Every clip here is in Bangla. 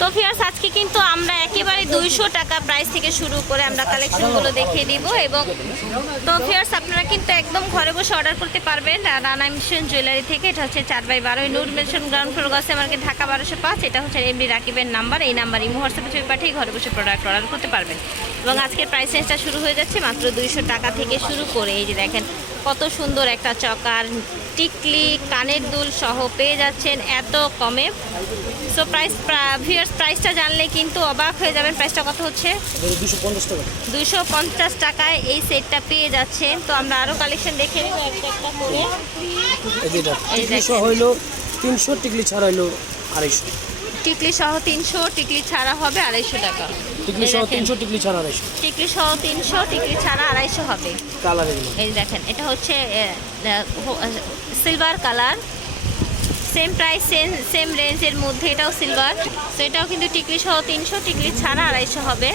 তো ফিয়ার্স আজকে কিন্তু আমরা একেবারে দুইশো টাকা প্রাইস থেকে শুরু করে আমরা কালেকশনগুলো দেখিয়ে দিব এবং তো ফিয়ার্স আপনারা কিন্তু একদম ঘরে বসে অর্ডার করতে পারবেন। রানা মিশন জুয়েলারি থেকে, এটা হচ্ছে চার বাই বারো নূর মিশন গ্রাউন্ড ফ্লোর গাছে মার্কেট ঢাকা বারোশো পাঁচ। এটা হচ্ছে এমডি রাকিবের নাম্বার এই নাম্বার ইমো হোয়াটসঅ্যাপে ছবি পাঠিয়ে ঘরে বসে প্রোডাক্ট অর্ডার করতে পারবেন। এবং আজকের প্রাইস রেঞ্জটা শুরু হয়ে যাচ্ছে মাত্র দুইশো টাকা থেকে শুরু করে। এই যে দেখেন কত সুন্দর একটা চকার টিকলি কানের দুল সহ পেয়ে যাচ্ছেন এত কমে। সো প্রাইস ভিউয়ার্স প্রাইসটা জানলে কিন্তু অবাক হয়ে যাবেন। প্রাইসটা কত হচ্ছে? দুশো পঞ্চাশ টাকায় এই সেটটা পেয়ে যাচ্ছেন তো আমরা আরও কালেকশন দেখে নেব একটা একটা করে। হইল তিনশো টিকলি ছাড়া হইল আড়াইশো। টিকলি সহ তিনশো টিকলি ছাড়া হবে আড়াইশো টাকা। টিকলি সহ দেখেন, তিনশো টিকলি ছাড়া আড়াইশো। টিকলি সহ তিনশো টিকলি ছাড়া আড়াইশো হবে। কালার এগুলো। এই দেখেন এটা হচ্ছে silver colour same price same same রেঞ্জের মধ্যে এটাও সিলভার তো এটাও কিন্তু টিকলি সহ তিনশো টিকলি ছাড়া আড়াইশো হবে।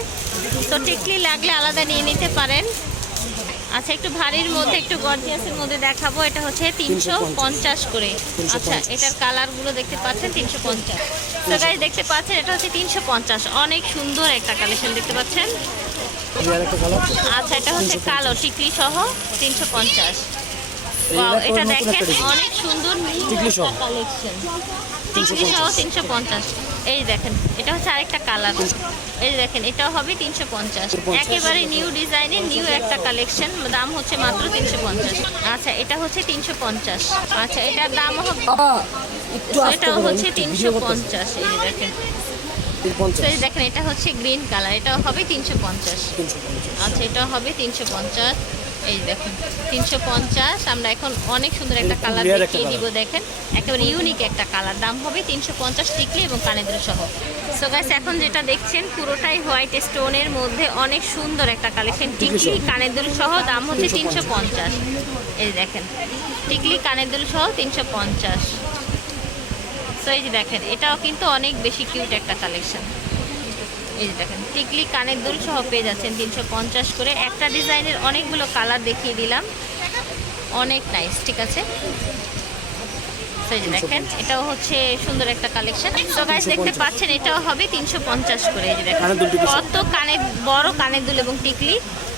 তো টিকলি লাগলে আলাদা নিয়ে নিতে পারেন। আচ্ছা একটু ভারীর মধ্যে একটু গর্জিয়াসের মধ্যে দেখাবো। এটা হচ্ছে তিনশো পঞ্চাশ করে। আচ্ছা 350 এটার কালারগুলো দেখতে পাচ্ছেন? তিনশো পঞ্চাশ। তো গাইজ দেখতে পাচ্ছেন এটা হচ্ছে তিনশো পঞ্চাশ। অনেক সুন্দর একটা কালেকশন দেখতে পাচ্ছেন? আচ্ছা এটা হচ্ছে কালো টিকলি সহ তিনশো পঞ্চাশ। এটা দেখেন অনেক সুন্দর কালেকশন সহ তিনশো পঞ্চাশ এই দেখেন এটা হচ্ছে আরেকটা কালার এই দেখেন এটাও হবে তিনশো পঞ্চাশ একেবারে নিউ ডিজাইনের নিউ একটা কালেকশন দাম হচ্ছে মাত্র তিনশো পঞ্চাশ আচ্ছা এটা হচ্ছে তিনশো পঞ্চাশ আচ্ছা এটার দাম হবে এটাও হচ্ছে তিনশো পঞ্চাশ এই দেখেন এই দেখেন এটা হচ্ছে গ্রিন কালার এটাও হবে তিনশো পঞ্চাশ তিনশো পঞ্চাশ আচ্ছা এটা হবে তিনশো পঞ্চাশ এই দেখুন তিনশো পঞ্চাশ আমরা এখন অনেক সুন্দর একটা কালার দেখিয়ে। দিব দেখেন। একেবারে ইউনিক একটা কালার দাম হবে তিনশো পঞ্চাশ টিকলি এবং কানেদের সহ। সো গাইস এখন যেটা দেখছেন পুরোটাই হোয়াইট স্টোনের মধ্যে অনেক সুন্দর একটা কালেকশন টিকলি কানেদুল সহ। দাম হচ্ছে তিনশো পঞ্চাশ। এই দেখেন টিকলি কানেদুল সহ তিনশো পঞ্চাশ। সো এই যে দেখেন এটাও কিন্তু অনেক বেশি কিউট একটা কালেকশন এই যে দেখেন টিকলি কানের দুল সহ পেয়ে যাচ্ছেন তিনশো পঞ্চাশ করে। একটা ডিজাইনের অনেকগুলো কালার দেখিয়ে দিলাম। অনেক নাইস ঠিক আছে? যে দেখেন এটাও হচ্ছে সুন্দর একটা কালেকশন তো গাইস দেখতে পাচ্ছেন এটাও হবে তিনশো পঞ্চাশ করে। এই যে দেখেন। কত কানের বড় কানের দুল এবং টিকলি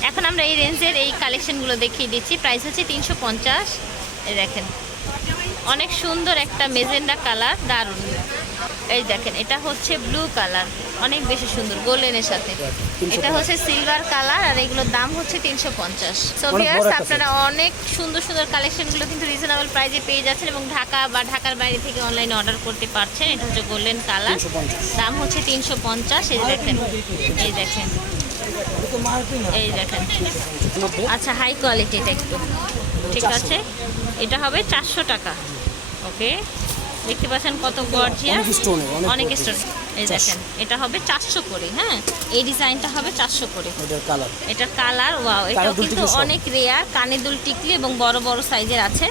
এখন আমরা এই রেঞ্জের এই কালেকশনগুলো দেখিয়ে দিচ্ছি। প্রাইস হচ্ছে তিনশো পঞ্চাশ। দেখেন অনেক সুন্দর একটা মেজেন্ডা কালার দারুণ। এই দেখেন এটা হচ্ছে ব্লু কালার অনেক বেশি সুন্দর গোল্ডেনের সাথে। এটা হচ্ছে সিলভার কালার আর এগুলোর দাম হচ্ছে তিনশো পঞ্চাশ। সো আপনারা অনেক সুন্দর সুন্দর কালেকশনগুলো কিন্তু রিজনেবল প্রাইসে পেয়ে যাচ্ছেন এবং ঢাকা বা ঢাকার বাইরে থেকে অনলাইনে অর্ডার করতে পারছেন। এটা হচ্ছে গোল্ডেন কালার দাম হচ্ছে তিনশো পঞ্চাশ এই দেখেন এই দেখেন। এই দেখেন। আচ্ছা হাই কোয়ালিটি এটা একটু। ঠিক আছে? এটা হবে চারশো টাকা। ওকে দেখতে পাচ্ছেন কত গর্জিয়াস। অনেক। স্টোন এই দেখেন এটা হবে চারশো করে হ্যাঁ? এই ডিজাইনটা হবে চারশো করে। এটার কালার ওয়াও এটাও কিন্তু অনেক রেয়ার কানে দুল টিকলি এবং বড় বড় সাইজের আছে।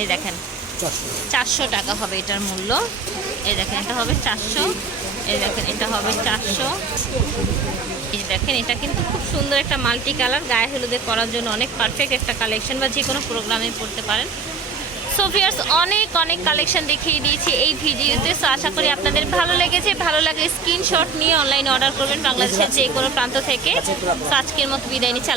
এই দেখেন চারশো। টাকা হবে এটার মূল্য। এই দেখেন এটা হবে চারশো। এই দেখেন এটা হবে চারশো। এই দেখেন এটা কিন্তু খুব সুন্দর একটা মাল্টি কালার গায়ে হলুদে করার জন্য অনেক পারফেক্ট একটা কালেকশন বা যে কোনো প্রোগ্রামে পড়তে পারেন। সো ভিউয়ার্স অনেক অনেক কালেকশন দেখিয়ে দিয়েছি এই ভিডিওতে। সো আশা করি আপনাদের ভালো লেগেছে। ভালো লাগলে স্ক্রিনশট নিয়ে অনলাইনে অর্ডার করবেন বাংলাদেশের যে কোনো প্রান্ত থেকে। আজকের মতো বিদায় নিচ্ছি।